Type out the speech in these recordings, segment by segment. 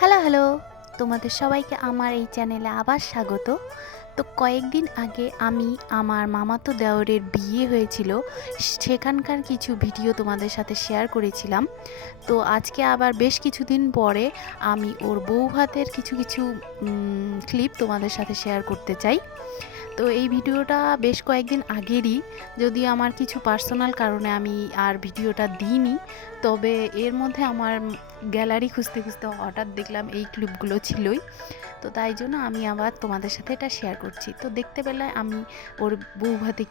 Hello hello, তোমাদের সবাইকে আমার এই চ্যানেলে আবার স্বাগত। তো কয়েকদিন আগে আমি আমার মামাতো দেওরের বিয়ে হয়েছিল, সেখানকার কিছু ভিডিও তোমাদের সাথে শেয়ার করেছিলাম। তো আজকে আবার বেশ কিছুদিন পরে আমি ওর বউ ভাতের কিছু কিছু ক্লিপ তোমাদের সাথে শেয়ার করতে চাই। তো এই ভিডিওটা বেশ কয়েকদিন আগেরই, যদিও আমার কিছু পার্সোনাল কারণে আমি আর ভিডিওটা দিইনি। তবে এর মধ্যে আমার গ্যালারি খুঁজতে খুঁজতে হঠাৎ দেখলাম এই ক্লিপগুলো ছিলই। তো তাই জন্য আমি আবার তোমাদের সাথে এটা শেয়ার করছি। তো দেখতে পেলে আমি ওর বউ ভাতে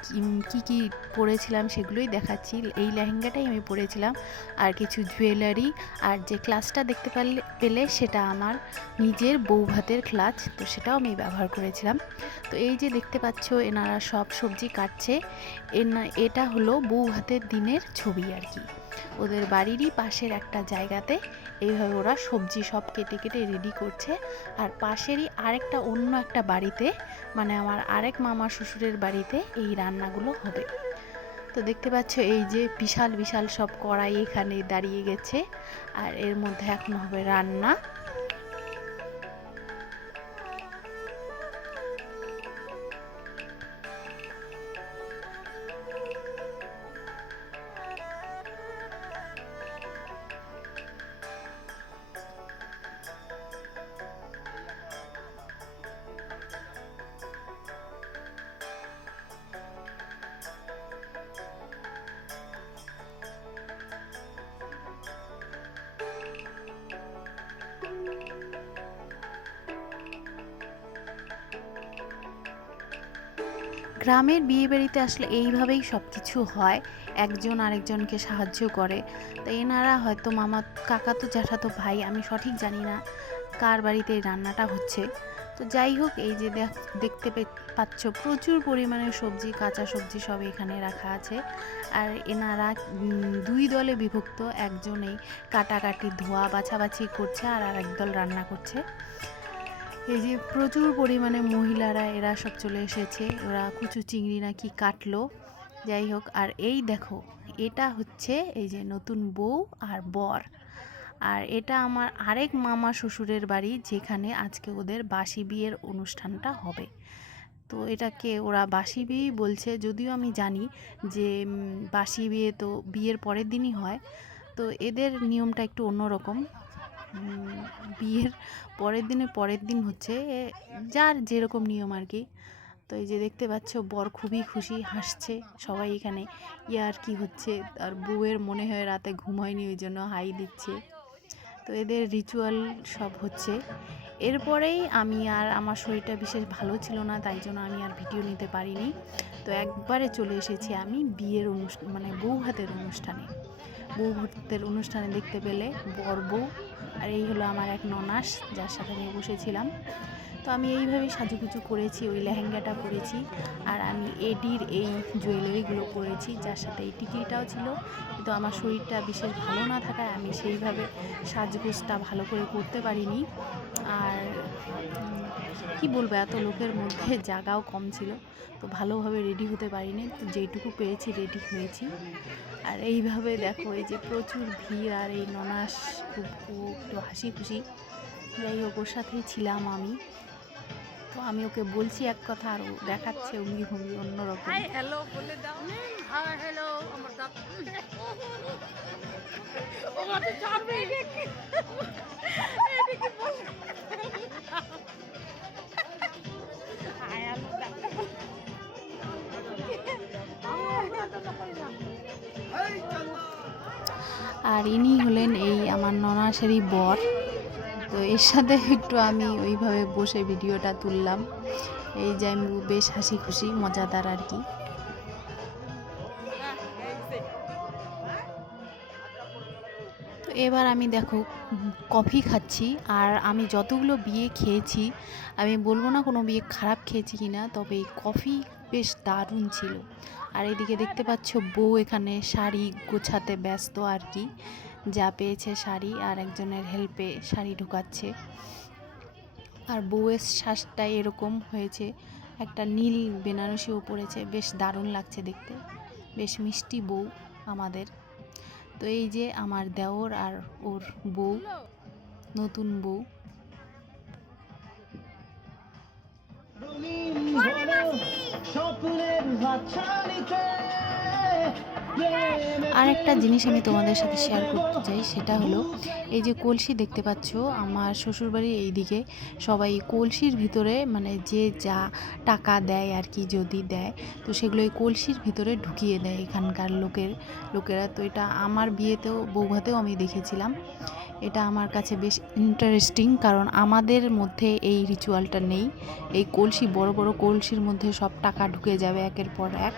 কী কী পরেছিলাম সেগুলোই দেখাচ্ছি। এই লেহেঙ্গাটাই আমি পরেছিলাম, আর কিছু জুয়েলারি, আর যে ক্লাচটা দেখতে পেলে সেটা আমার নিজের বউ ভাতের ক্লাচ, তো সেটাও আমি ব্যবহার করেছিলাম। তো এই যে দেখতে পাচ্ছ এনারা সব সবজি কাটছে, এটা হলো বউ ভাতের দিনের ছবি আর কি। ওদের বাড়িরই পাশের একটা জায়গাতে এইভাবে ওরা সবজি সব কেটে কেটে রেডি করছে। আর পাশেরই আরেকটা অন্য একটা বাড়িতে, মানে আমার আরেক মামা শ্বশুরের বাড়িতে এই রান্নাগুলো হবে। তো দেখতে পাচ্ছ এই যে বিশাল বিশাল সব কড়াই এখানে দাঁড়িয়ে গেছে, আর এর মধ্যে এখন হবে রান্না। গ্রামের বিয়েবাড়িতে আসলে এইভাবেই সব কিছু হয়, একজন আরেকজনকে সাহায্য করে। তো এনারা হয়তো মামা কাকাতো জ্যাঠাতো ভাই, আমি সঠিক জানি না কার বাড়িতে এই রান্নাটা হচ্ছে। তো যাই হোক, এই যে দেখতে পাচ্ছ প্রচুর পরিমাণে সবজি, কাঁচা সবজি সব এখানে রাখা আছে। আর এনারা দুই দলে বিভক্ত, একজনেই কাটাকাটি ধোয়া বাছাবাছি করছে আর আরেক দল রান্না করছে। এই যে প্রচুর পরিমাণে মহিলারা এরা সব চলে এসেছে, ওরা কুচু চিংড়ি নাকি কাটলো। যাই হোক, আর এই দেখো এটা হচ্ছে এই যে নতুন বউ আর বর। আর এটা আমার আরেক মামা শ্বশুরের বাড়ি, যেখানে আজকে ওদের বাসি বিয়ের অনুষ্ঠানটা হবে। তো এটাকে ওরা বাসি বিয়েই বলছে, যদিও আমি জানি যে বাসি বিয়ে তো বিয়ের পরের দিনই হয়। তো এদের নিয়মটা একটু অন্যরকম, বিয়ের পরের দিন হচ্ছে, যার যেরকম নিয়ম আর কি। তো এই যে দেখতে পাচ্ছ বর খুবই খুশি, হাসছে, সবাই এখানে ইয়ার কি হচ্ছে। আর বউয়ের মনে হয় রাতে ঘুম হয়নি, ওই জন্য হাই দিচ্ছে। তো এদের রিচুয়াল সব হচ্ছে। এরপরেই আমি আর আমার শরীরটা বিশেষ ভালো ছিল না, তাই জন্য আমি আর ভিডিও নিতে পারিনি। তো একবারে চলে এসেছি আমি বিয়ের অনুষ্ঠান, মানে বউ ভাতের অনুষ্ঠানে। বউ ভাতের অনুষ্ঠানে দেখতে পেলে বর বউ, আর এই হলো আমার এক ননাস, যার সাথে আমি বসেছিলাম। তো আমি এইভাবেই সাজুগুজু করেছি, ওই লেহেঙ্গাটা পরেছি, আর আমি এডির এই জুয়েলারিগুলো পরেছি, যার সাথে এই টিকিটাও ছিল। কিন্তু আমার শরীরটা বিশেষ ভালো না থাকায় আমি সেইভাবে সাজগোজটা ভালো করে করতে পারিনি। আর কি বলবো, এত লোকের মধ্যে জায়গাও কম ছিল, তো ভালোভাবে রেডি হতে পারিনি। তো যেটুকু পেরেছি রেডি হয়েছি। আর এইভাবে দেখো এই যে প্রচুর ভিড়, আর এই ননাস খুব একটু হাসি খুশি। যাই হোক, ওর সাথেই ছিলাম আমি। তো আমি ওকে বলছি এক কথা, আর ও দেখাচ্ছে অঙ্গি ভঙ্গি অন্যরকম। হাই হ্যালো বলে দাও। হাই হ্যালো আমার দাঁত ও তো যাবে এদিকে বল হাই হ্যালো দাও আর ইনি হলেন এই আমার ননাসেরই বর। তো এর সাথে একটু আমি ওইভাবে বসে ভিডিওটা তুললাম। এই যে আমি বেশ হাসি খুশি মজাদার আর কি। তো এবার আমি দেখো কফি খাচ্ছি। আর আমি যতগুলো বিয়ে খেয়েছি, আমি বলবো না কোনো বিয়ে খারাপ খেয়েছি কিনা, তবে এই কফি বেশ দারুণ ছিল। আর এদিকে দেখতে পাচ্ছ বউ এখানে শাড়ি গোছাতে ব্যস্ত আর কি, যা পেয়েছে শাড়ি, আর একজনের হেল্পে শাড়ি ঢোকাচ্ছে। আর বউয়ের শ্বাসটা এরকম হয়েছে, একটা নীল বেনারসিও পরেছে, বেশ দারুণ লাগছে দেখতে, বেশ মিষ্টি বউ আমাদের। তো এই যে আমার দেওর আর ওর বউ, নতুন বউ। আর একটা জিনিস আমি তোমাদের সাথে শেয়ার করতে চাই, সেটা হলো এই যে কলসি দেখতে পাচ্ছ, আমার শ্বশুরবাড়ির এইদিকে সবাই কলসির ভিতরে মানে যে যা টাকা দেয় আর কি, যদি দেয় তো সেগুলো এই কলসির ভিতরে ঢুকিয়ে দেয় এখানকার লোকেরা। তো এটা আমার বিয়েতেও বৌভাতেও আমি দেখেছিলাম। এটা আমার কাছে বেশ ইন্টারেস্টিং, কারণ আমাদের মধ্যে এই রিচুয়ালটা নেই। এই কলসি, বড় বড় কলসির মধ্যে সব টাকা ঢুকে যাবে একের পর এক।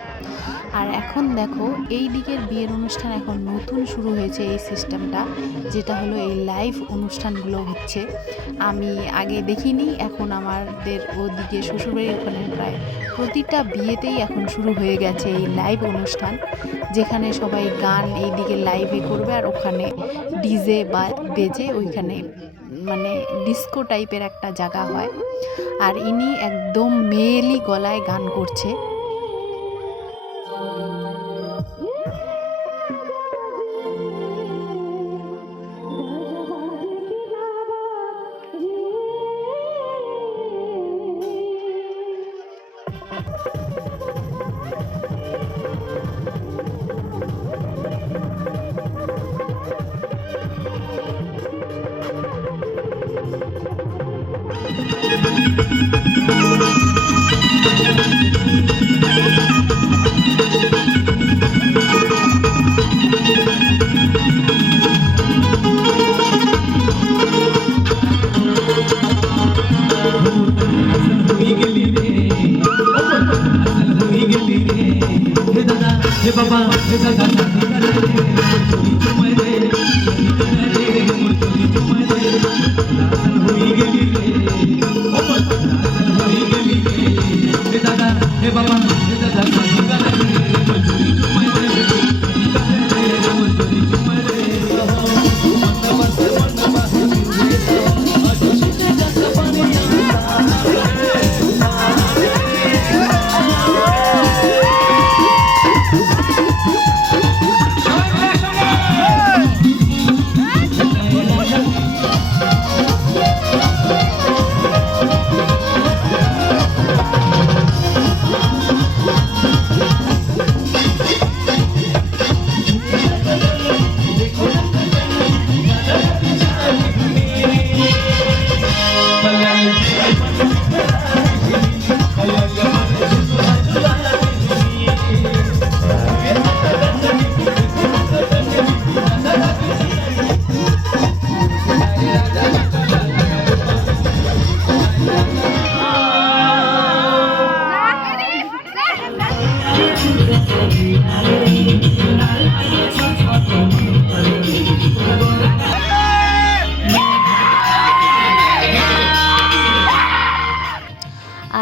আর এখন দেখো এই দিকের বিয়ের অনুষ্ঠান এখন নতুন শুরু হয়েছে এই সিস্টেমটা, যেটা হলো এই লাইভ অনুষ্ঠানগুলো হচ্ছে। আমি আগে দেখিনি, এখন আমাদের ওদিকে শ্বশুরবাড়ির ওখানে প্রায় প্রতিটা বিয়েতেই এখন শুরু হয়ে গেছে এই লাইভ অনুষ্ঠান, যেখানে সবাই গান এই দিকে লাইভে করবে আর ওখানে ডিজে বা বেজে ওইখানে মানে ডিস্কো টাইপের একটা জায়গা হয়। আর ইনি একদম মেয়েলি গলায় গান করছে।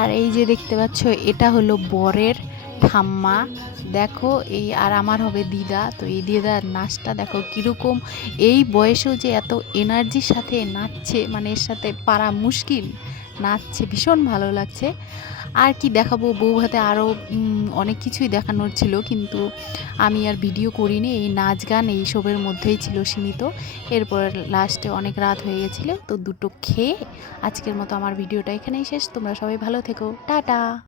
আর এই যে দেখতে পাচ্ছ, এটা হলো বরের ঠাম্মা। দেখো এই, আর আমার হবে দিদা। তো এই দিদার নাচটা দেখো কীরকম, এই বয়সেও যে এত এনার্জির সাথে নাচছে, মানে এর সাথে পারা মুশকিল, নাচছে, ভীষণ ভালো লাগছে। আর কি দেখাবো, বৌভাতে আরও অনেক কিছুই দেখানোর ছিল, কিন্তু আমি আর ভিডিও করিনি। এই নাচ গান এইসবের মধ্যেই ছিল সীমিত। এরপর লাস্টে অনেক রাত হয়ে গেছিলো, তো দুটো খেয়ে আজকের মতো আমার ভিডিওটা এখানেই শেষ। তোমরা সবাই ভালো থেকো, টাটা।